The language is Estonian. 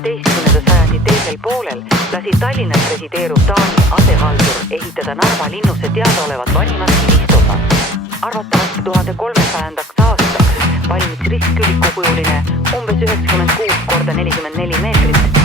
17. sajandi teisel poolel lasi Tallinnas resideeruv Taani asehaldur ehitada Narva linnusse teadaolevat vanimat kivistofat. Arvatavasti 1300. aastaks valmis ristkülikukujuline umbes 96 × 44 meetrit